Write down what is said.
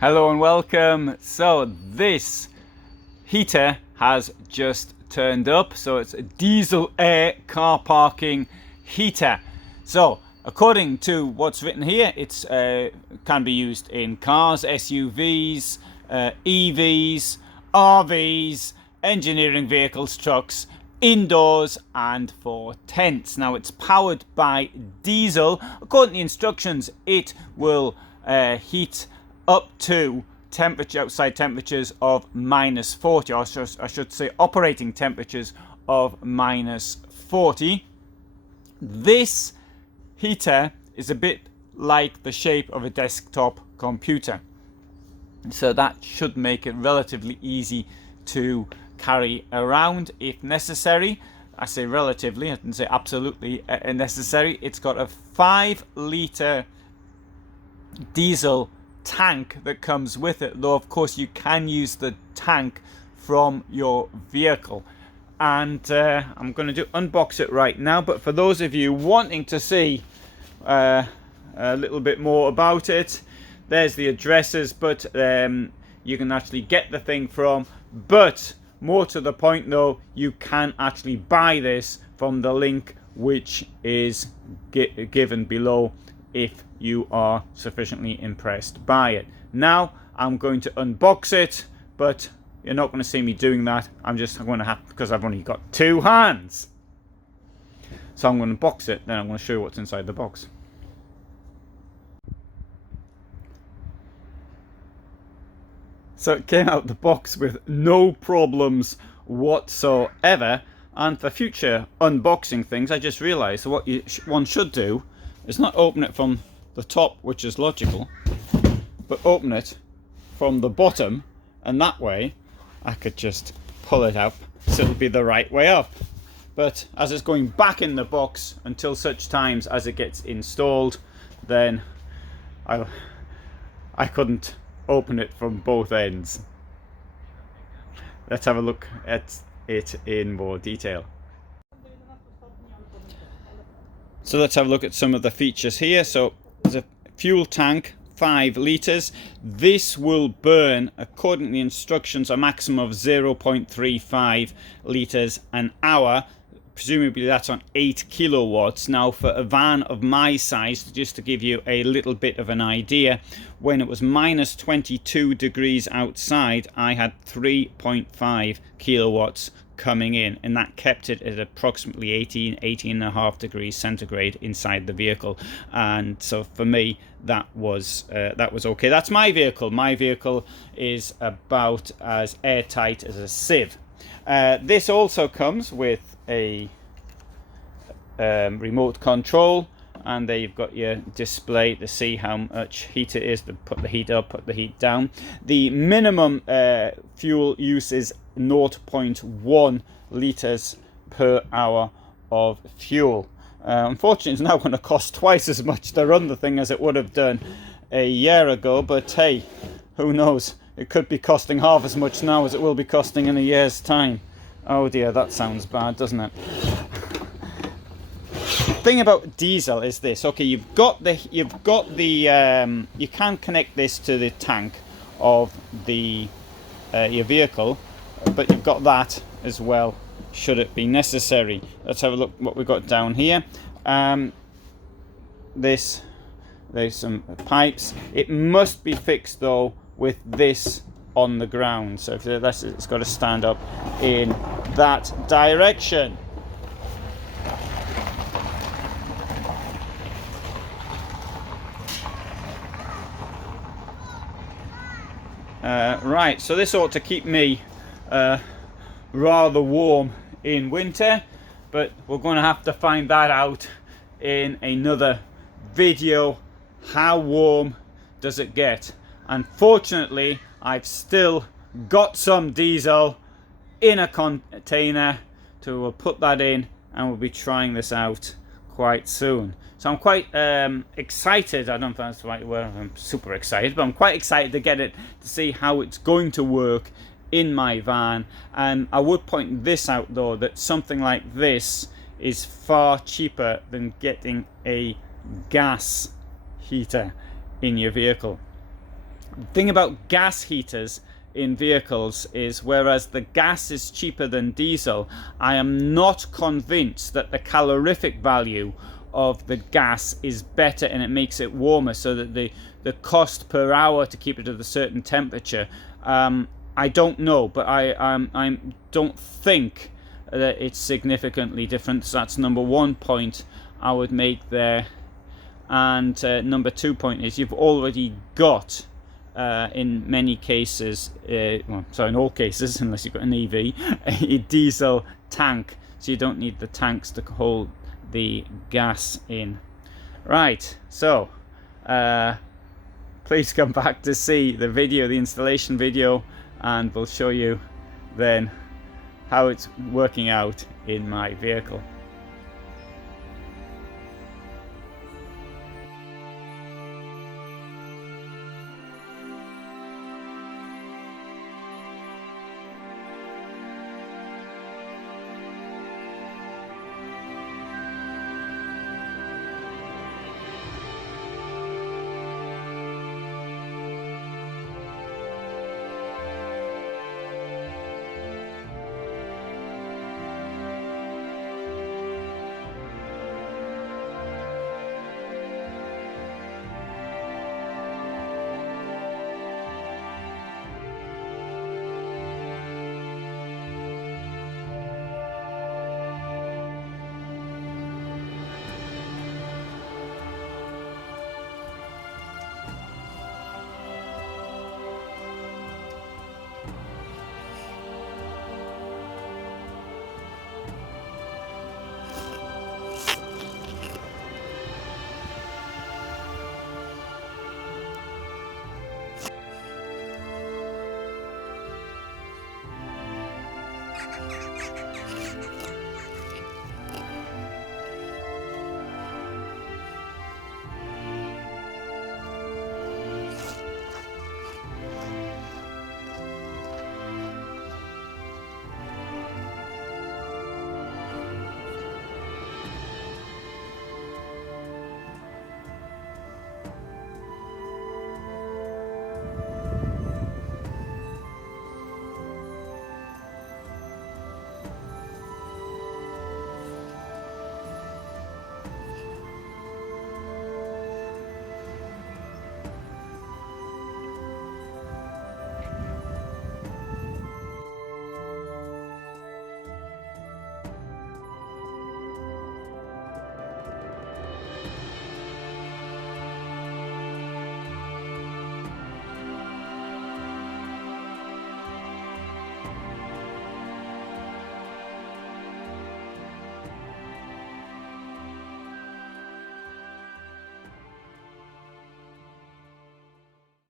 Hello and welcome. So this heater has just turned up. So it's a diesel air car parking heater. So according to what's written here, it's can be used in cars, SUVs, EVs, RVs, engineering vehicles, trucks, indoors and for tents. Now it's powered by diesel. According to the instructions, it will heat up to outside temperatures of -40, or I should say operating temperatures of -40. This heater is a bit like the shape of a desktop computer, so that should make it relatively easy to carry around if necessary. I say relatively, I didn't say absolutely necessary. It's got a 5-litre diesel tank that comes with it, though of course you can use the tank from your vehicle. And I'm going to unbox it right now, but for those of you wanting to see a little bit more about it, there's the addresses, but you can actually get the thing from. But more to the point though, you can actually buy this from the link which is given below if you are sufficiently impressed by it. Now I'm going to unbox it, but you're not going to see me doing that. I'm going to have, because I've only got 2 hands. So I'm going to box it, then I'm going to show you what's inside the box. So it came out the box with no problems whatsoever. And for future unboxing things, I just realized what one should do is not open it from the top, which is logical, but open it from the bottom, and that way I could just pull it up so it'll be the right way up. But as it's going back in the box until such times as it gets installed, then I couldn't open it from both ends. Let's have a look at it in more detail. So let's have a look at some of the features here. So there's a fuel tank, 5 litres. This will burn, according to the instructions, a maximum of 0.35 litres an hour. Presumably that's on 8 kilowatts. Now for a van of my size, just to give you a little bit of an idea, when it was -22 degrees outside, I had 3.5 kilowatts coming in, and that kept it at approximately 18.5 degrees centigrade inside the vehicle. And so for me that was okay. That's my vehicle. My vehicle is about as airtight as a sieve. This also comes with a remote control, and there you've got your display to see how much heat it is, to put the heat up, put the heat down. The minimum fuel use is 0.1 litres per hour of fuel. Unfortunately, it's now going to cost twice as much to run the thing as it would have done a year ago, but hey, who knows? It could be costing half as much now as it will be costing in a year's time. Oh dear, that sounds bad, doesn't it? Thing about diesel is this. Okay, you can connect this to the tank of the your vehicle, but you've got that as well should it be necessary. Let's have a look what we've got down here. There's some pipes. It must be fixed though with this on the ground, so if it's got to stand up in that direction. Right, so this ought to keep me rather warm in winter, but we're going to have to find that out in another video. How warm does it get? Unfortunately, I've still got some diesel in a container, so we'll put that in and we'll be trying this out quite soon. So I'm quite excited. I don't know if that's the right word. I'm super excited, but I'm quite excited to get it, to see how it's going to work in my van. And I would point this out though, that something like this is far cheaper than getting a gas heater in your vehicle. thing about gas heaters in vehicles is, whereas the gas is cheaper than diesel, I am not convinced that the calorific value of the gas is better and it makes it warmer, so that the cost per hour to keep it at a certain temperature, I don't know, but I don't think that it's significantly different. So that's number 1 point I would make there. And number 2 point is, you've already got in many cases, well, sorry, in all cases, unless you've got an EV, a diesel tank, so you don't need the tanks to hold the gas in. Right, so please come back to see the video, the installation video, and we'll show you then how it's working out in my vehicle.